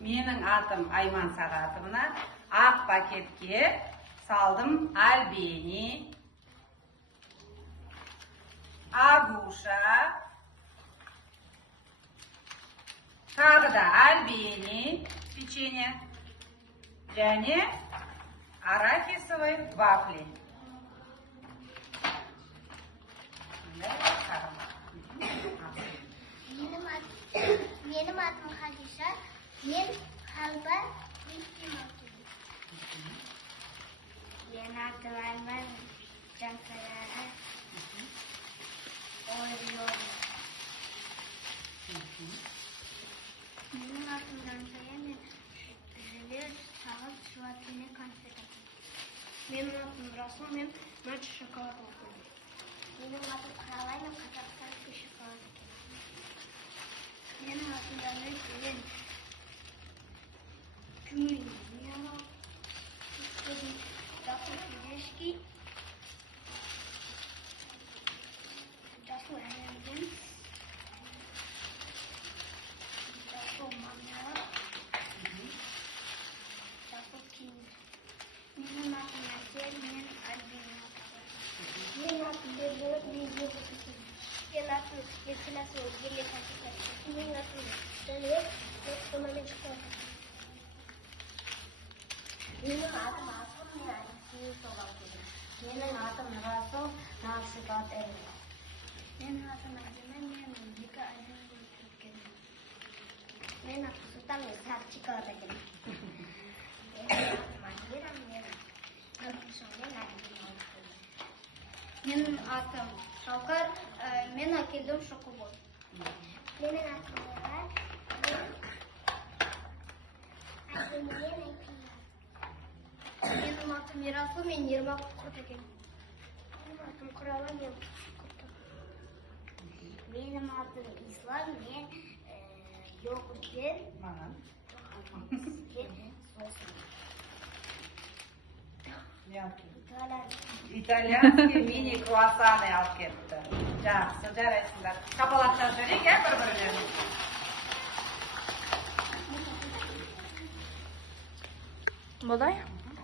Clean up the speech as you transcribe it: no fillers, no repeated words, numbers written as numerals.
Менің атым Айман Сағатовна. Ақ пакетке салдым Альбени, Агуша, тағы да Альбени печенье және арахисовый вафли. Менің атым Хадиша, мен халва естемін. Менің атым Айман, жансаяғы ойылы. Менің атым жансая, мен жілер сағыз шуатыны конфет атым. Менің атым Расул, мен матч шоколад атым. Менің атым Құралай, мен Қазақстан шоколад атым. Менің атым Даной, мен күміл. Менің атым Жасыл Физешки, Жасыл Әйелден, Жасыл Мамия, Жасыл Киңір. Менің атым Әсел, мен Альбина атым. Менің атым Берболат, мен Жебусысым. Менің атым Еркеласыл, Ерле Консультация. Менің атым Дәлек, Өткімәлі Шықпады. Менің атым Асыл, мен Алексей Соғал келем. Менің атым Расул, Насипат Әйел. Менің атым Әдеме, мен екі айдан өтіп келем. Менің атым Сұлтан, мен Сарчикалада келем. Менің атым Азира, мен Нұрқышым, мен Әлбин алып келем. Менің атым Шалқар, мен әкелдім шоқобол. Менің атым Мұрат, мен Әкемден әкелем. Менің атым Ерасыл, мен Ермак Құртакен. Менің атым Құралай, мен Құртакен. Менің атым Ислам, мен Йогуртпен итальянский мини-круассаны алып кетті. Жақсы, жарайсыңдар. Шапалақтап жүрейік, бір-біріне. Болады?